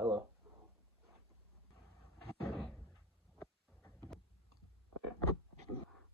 Hello. I'm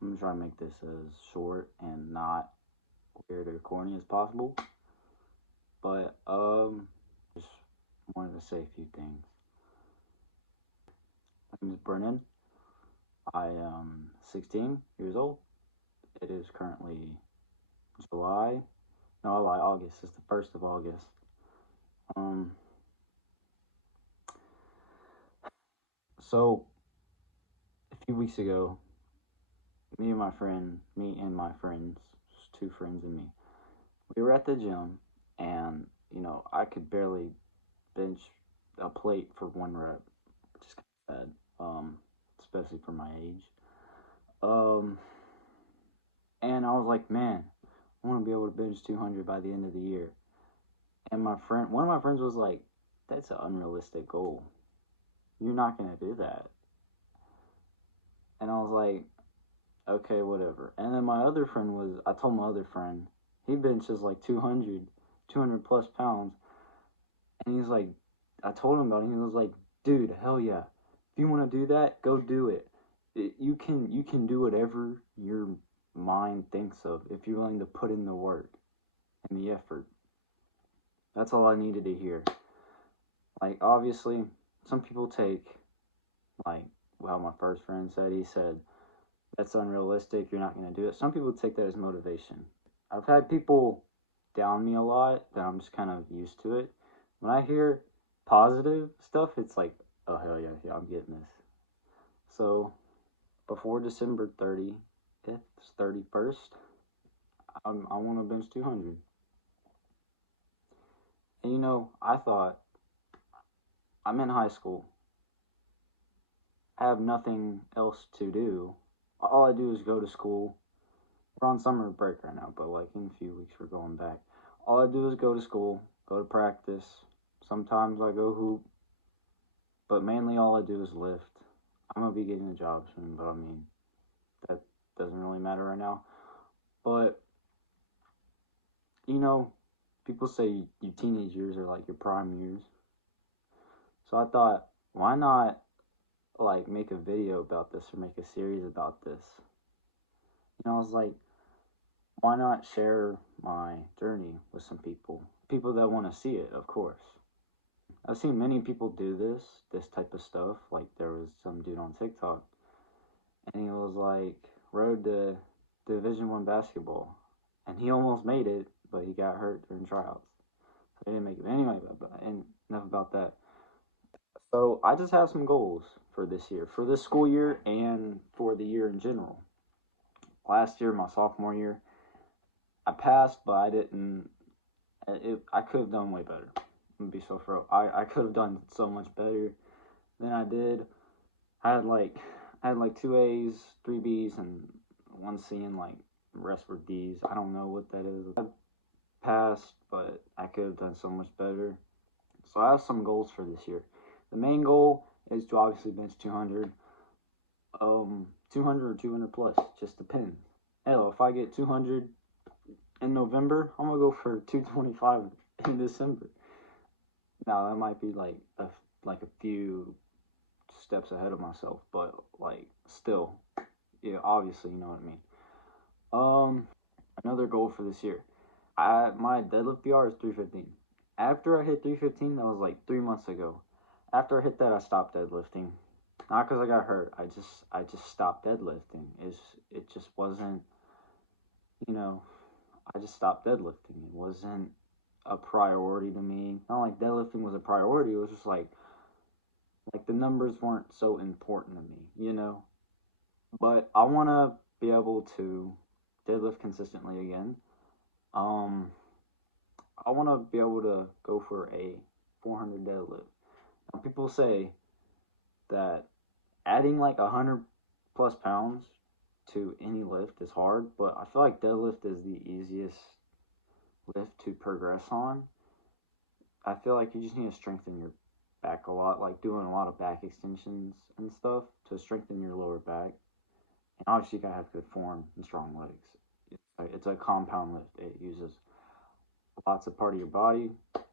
gonna try to make this as short and not weird or corny as possible. But just wanted to say a few things. My name is Brennan. I am 16 years old. It is currently July. No, I lie. August. It's the 1st of August. Um. So a few weeks ago, me and my friends, just two friends and me, we were at the gym, and I could barely bench a plate for one rep, which is kind of sad, especially for my age. Um, and I was like, man, I want to be able to bench 200 by the end of the year. And one of my friends was like, that's an unrealistic goal. You're not gonna do that. And I was like, okay, whatever. And then I told my other friend, he benches like 200 plus pounds. And he's like, I told him about it. He was like, dude, hell yeah. If you want to do that, go do it. You can do whatever your mind thinks of if you're willing to put in the work and the effort. That's all I needed to hear. Like, obviously, some people take, like, well, my first friend said, he said, that's unrealistic, you're not going to do it. Some people take that as motivation. I've had people down me a lot that I'm just kind of used to it. When I hear positive stuff, it's like, oh, hell yeah, yeah, I'm getting this. So, before December 30th, 31st, I want to bench 200. And I thought, I'm in high school, I have nothing else to do. All I do is go to school. We're on summer break right now, but like in a few weeks we're going back. All I do is go to school, go to practice. Sometimes I go hoop, but mainly all I do is lift. I'm gonna be getting a job soon, but I mean, that doesn't really matter right now. But you know, people say your teenage years are like your prime years. So I thought, why not like make a video about this or make a series about this? I was like, why not share my journey with some people? People that want to see it, of course. I've seen many people do this type of stuff. Like there was some dude on TikTok, and he was like, road to Division 1 basketball, and he almost made it, but he got hurt during tryouts, so he didn't make it. Anyway, and enough about that. So I just have some goals for this year, for this school year, and for the year in general. Last year, my sophomore year, I passed, but I didn't. I could have done way better. I'm gonna be so fro. I could have done so much better than I did. I had like two A's, three B's, and one C, and like the rest were D's. I don't know what that is. I passed, but I could have done so much better. So I have some goals for this year. The main goal is to obviously bench 200. 200 or 200 plus, just depends. Hell, if I get 200 in November, I'm gonna go for 225 in December. Now that might be like a few steps ahead of myself, but like still, yeah, obviously you know what I mean. Another goal for this year. My deadlift PR is 315. After I hit 315, that was like 3 months ago. After I hit that, I stopped deadlifting. Not because I got hurt. I just stopped deadlifting. It just wasn't, you know, I just stopped deadlifting. It wasn't a priority to me. Not like deadlifting was a priority. It was just like the numbers weren't so important to me. But I want to be able to deadlift consistently again. Um, I want to be able to go for a 400 deadlift. Now, people say that adding like 100 plus pounds to any lift is hard, but I feel like deadlift is the easiest lift to progress on. I feel like you just need to strengthen your back a lot, like doing a lot of back extensions and stuff to strengthen your lower back. And obviously, you gotta have good form and strong legs. It's a compound lift. It uses lots of part of your body.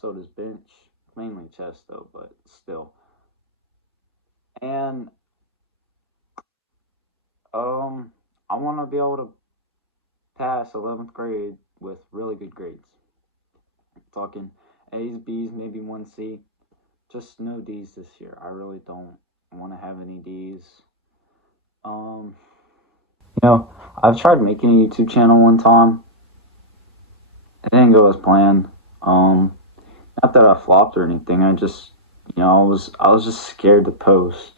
So does bench. mainly chest though, but still. And um, I want to be able to pass 11th grade with really good grades. Talking A's, B's, maybe one C. Just no D's this year. I really don't want to have any D's. Um, I've tried making a YouTube channel one time. It didn't go as planned. Um, Not that I flopped or anything. I was just scared to post.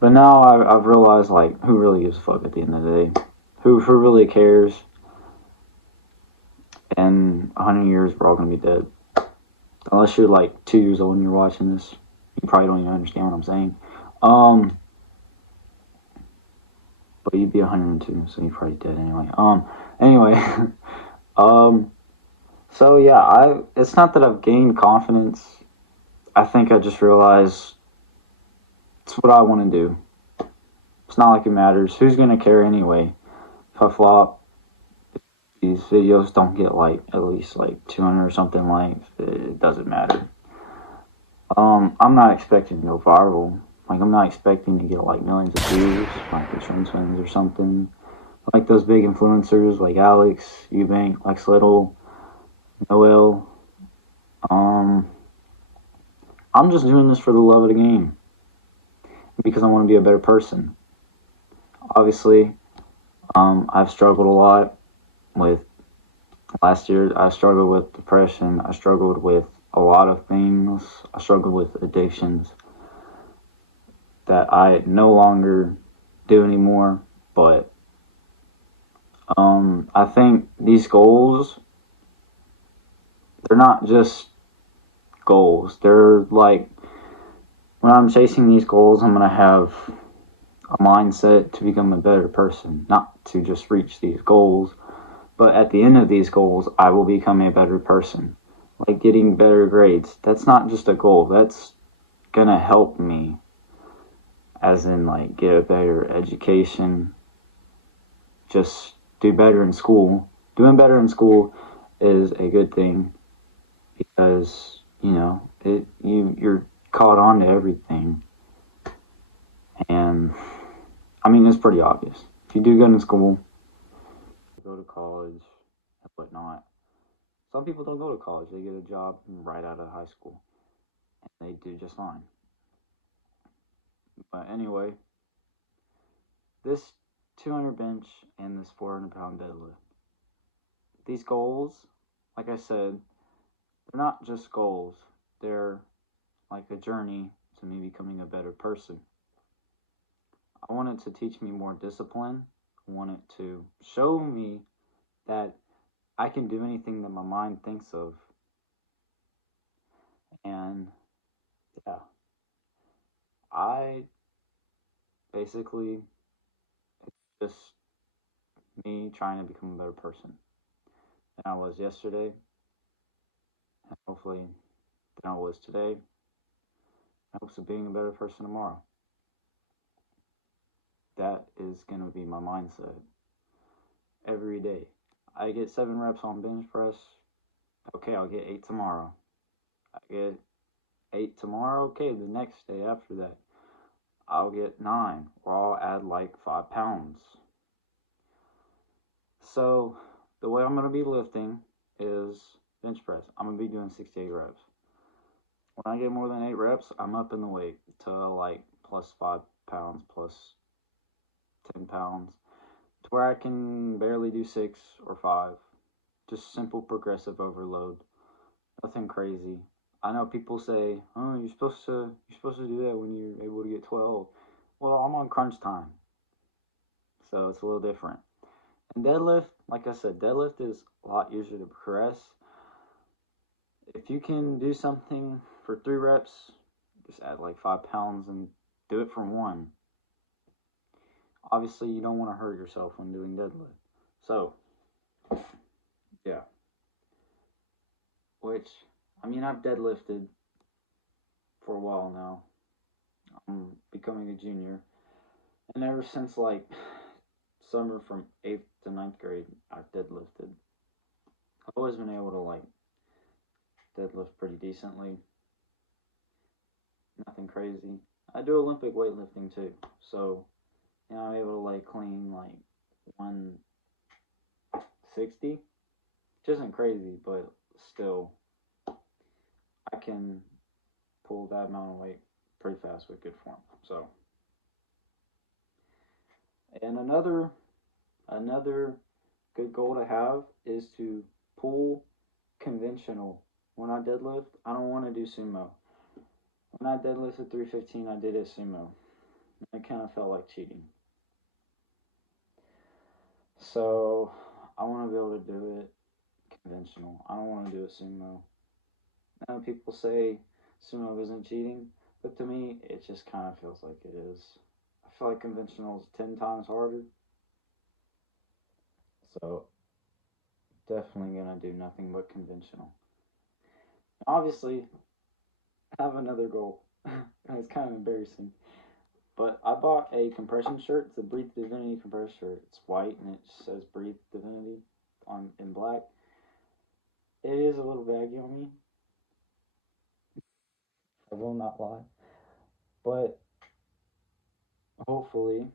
But now I've realized like who really gives a fuck at the end of the day? Who really cares? In 100 years, we're all gonna be dead. Unless you're like 2 years old and you're watching this, you probably don't even understand what I'm saying. Um, but you'd be 102, so you're probably dead anyway. Anyway, um, so yeah, it's not that I've gained confidence. I think I just realized it's what I want to do. It's not like it matters. Who's gonna care anyway? If I flop, these videos don't get like at least like 200 or something likes, it doesn't matter. I'm not expecting to go viral. Like I'm not expecting to get like millions of views, like the Twin Twins or something. Like those big influencers like Alex, Eubank, Lex Little, Noel. Um, I'm just doing this for the love of the game because I want to be a better person. Obviously, I've struggled a lot with last year. I struggled with depression. I struggled with a lot of things. I struggled with addictions that I no longer do anymore. But I think these goals, they're not just goals. They're like when I'm chasing these goals, I'm gonna have a mindset to become a better person, not to just reach these goals, but at the end of these goals, I will become a better person. Like getting better grades, that's not just a goal, that's gonna help me, as in, like, get a better education, just do better in school. Doing better in school is a good thing because, you're caught on to everything. And I mean, it's pretty obvious. If you do good in school, go to college and whatnot. Some people don't go to college; they get a job right out of high school, and they do just fine. But anyway, this 200 bench and this 400-pound deadlift. These goals, like I said, they're not just goals. They're like a journey to me becoming a better person. I want it to teach me more discipline. I want it to show me that I can do anything that my mind thinks of. And yeah, I basically, it's just me trying to become a better person than I was yesterday, and hopefully than I was today. In hopes of being a better person tomorrow. That is going to be my mindset every day. I get 7 reps on bench press. Okay, I'll get 8 tomorrow. I get 8 tomorrow. Okay, the next day after that, I'll get 9, or I'll add like 5 pounds. So the way I'm going to be lifting is bench press. I'm going to be doing 68 reps. When I get more than 8 reps, I'm up in the weight to like plus 5 pounds, plus 10 pounds, to where I can barely do 6 or 5. Just simple progressive overload. Nothing crazy. I know people say, "Oh, you're supposed to do that when you're able to get 12." Well, I'm on crunch time, so it's a little different. And deadlift, like I said, deadlift is a lot easier to progress. If you can do something for 3 reps, just add like 5 pounds and do it for one. Obviously, you don't want to hurt yourself when doing deadlift. So, yeah. Which, I mean, I've deadlifted for a while now. I'm becoming a junior. And ever since like summer from 8th to ninth grade, I've deadlifted. I've always been able to like deadlift pretty decently. nothing crazy. I do Olympic weightlifting too, so I'm able to like clean like 160, which isn't crazy, but still, I can pull that amount of weight pretty fast with good form. So, and another good goal to have is to pull conventional. When I deadlift, I don't want to do sumo. When I deadlifted 315, I did it sumo. It kind of felt like cheating. So I want to be able to do it conventional. I don't want to do it sumo. I know people say sumo isn't cheating, but to me, it just kind of feels like it is. I feel like conventional is 10 times harder. So definitely gonna do nothing but conventional. Obviously, I have another goal. It's kind of embarrassing. But I bought a compression shirt. It's a Breathe Divinity compression shirt. It's white and it says Breathe Divinity on in black. It is a little baggy on me. I will not lie. But hopefully,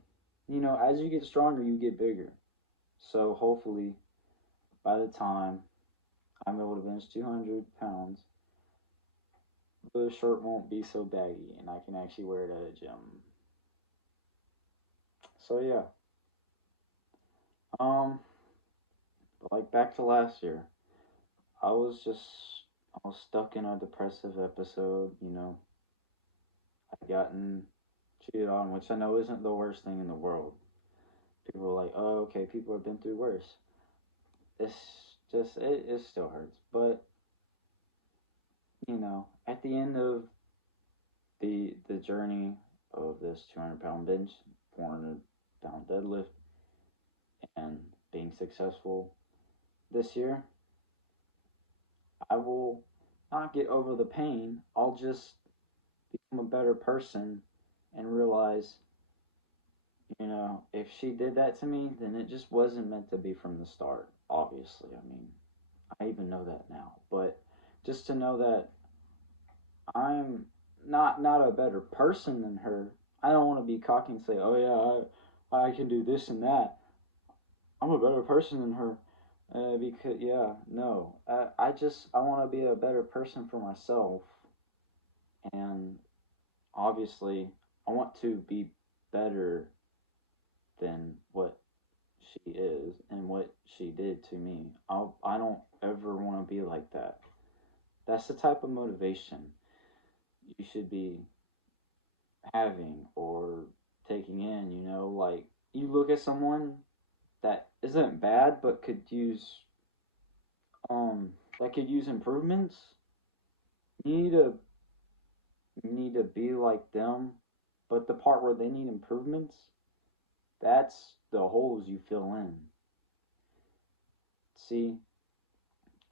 as you get stronger, you get bigger. So hopefully, by the time I'm able to bench 200 pounds, the shirt won't be so baggy and I can actually wear it at a gym. So yeah, um, like back to last year, I was just I was stuck in a depressive episode. I'd gotten cheated on, which I know isn't the worst thing in the world. People are like, oh, okay, people have been through worse. It's just it still hurts, but at the end of the journey of this 200-pound bench, 400-pound deadlift, and being successful this year, I will not get over the pain. I'll just become a better person and realize, if she did that to me, then it just wasn't meant to be from the start. Obviously, I mean, I even know that now. But just to know that I'm not a better person than her. I don't want to be cocky and say, "Oh yeah, I can do this and that. I'm a better person than her." Because yeah, no, I want to be a better person for myself, and obviously, I want to be better than what she is and what she did to me. I don't ever want to be like that. That's the type of motivation you should be having or taking in, like you look at someone that isn't bad but could use um that could use improvements. You need to be like them, but the part where they need improvements, that's the holes you fill in. See,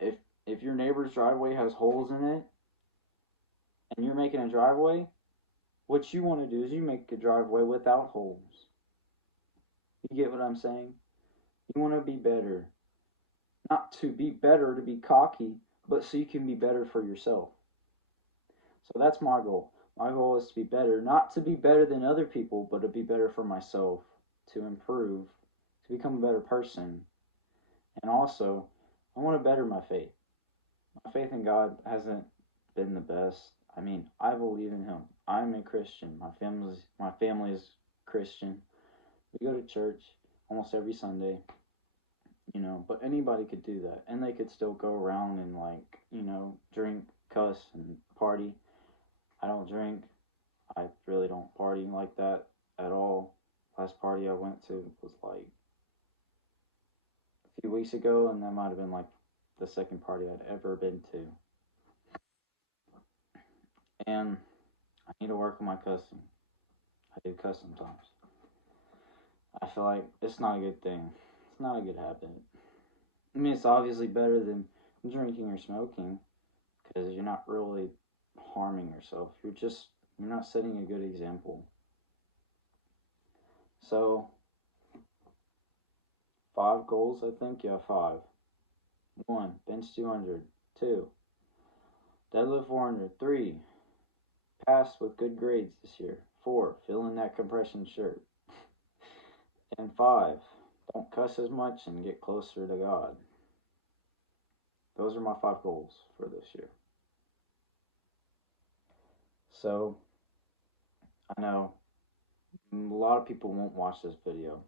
if if your neighbor's driveway has holes in it and you're making a driveway, what you want to do is you make a driveway without holes. You get what I'm saying? You want to be better. Not to be better, to be cocky, but so you can be better for yourself. So that's my goal. My goal is to be better, not to be better than other people, but to be better for myself, to improve, to become a better person. And also, I want to better my faith. My faith in God hasn't been the best. I mean, I believe in Him. I'm a Christian. My family is Christian. We go to church almost every Sunday, but anybody could do that, and they could still go around and like, drink, cuss, and party. I don't drink. I really don't party like that at all. Last party I went to was like a few weeks ago, and that might have been like the second party I'd ever been to. And I need to work on my cussing. I do cuss sometimes. I feel like it's not a good thing. It's not a good habit. I mean, it's obviously better than drinking or smoking because you're not really harming yourself. You're not setting a good example. So, 5 goals, I think. Yeah, five. One, bench 200. Two, deadlift 400. Three, Pass with good grades this year. 4. Fill in that compression shirt. And 5. Don't cuss as much and get closer to God. Those are my 5 goals for this year. So, I know a lot of people won't watch this video.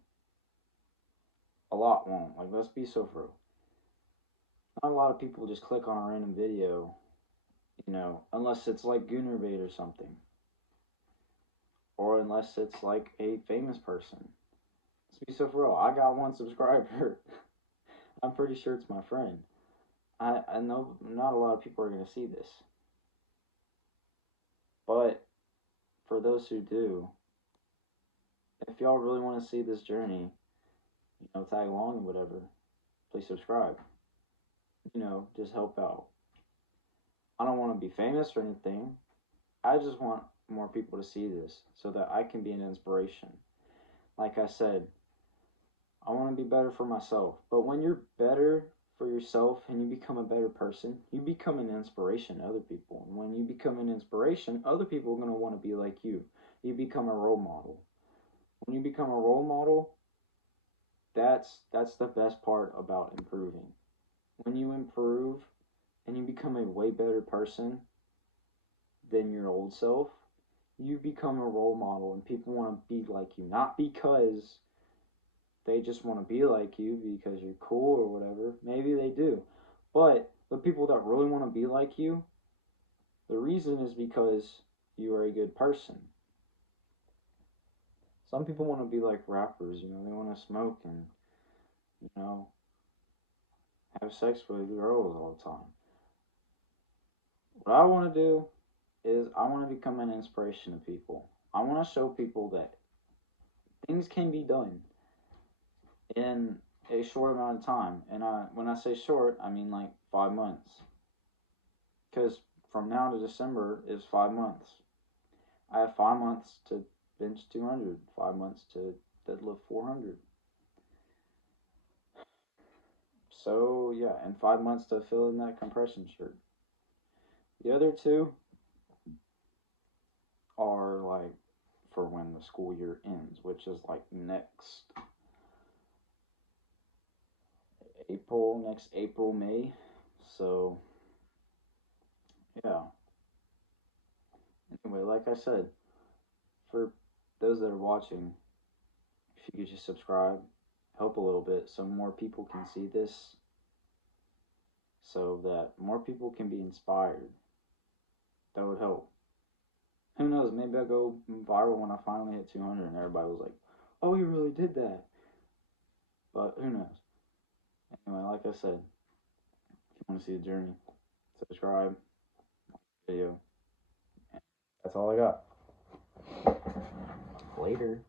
A lot won't. Like, let's be so for real. Not a lot of people just click on a random video, unless it's like Gooner Bait or something. Or unless it's like a famous person. Let's be so for real. I got 1 subscriber. I'm pretty sure it's my friend. I know not a lot of people are going to see this. But for those who do, if y'all really want to see this journey, tag along and whatever, please subscribe. Just help out. I don't want to be famous or anything. I just want more people to see this so that I can be an inspiration. Like I said, I want to be better for myself. But when you're better for yourself and you become a better person, you become an inspiration to other people. And when you become an inspiration, other people are going to want to be like you. You become a role model. When you become a role model, that's the best part about improving. When you improve and you become a way better person than your old self, you become a role model and people want to be like you. Not because they just want to be like you because you're cool or whatever. Maybe they do. But the people that really want to be like you, the reason is because you are a good person. Some people want to be like rappers, they want to smoke and, have sex with girls all the time. What I want to do is I want to become an inspiration to people. I want to show people that things can be done in a short amount of time. And when I say short, I mean like 5 months. Because from now to December is 5 months. I have 5 months to bench 200, 5 months to deadlift 400. So, yeah, and 5 months to fill in that compression shirt. The other 2 are like for when the school year ends, which is like next April, May. So, yeah. Anyway, like I said, for those that are watching, if you could just subscribe, help a little bit so more people can see this, so that more people can be inspired. That would help. Who knows? Maybe I'll go viral when I finally hit 200 and everybody was like, oh, you really did that. But who knows? Anyway, like I said, if you want to see the journey, subscribe, video. That's all I got. Later.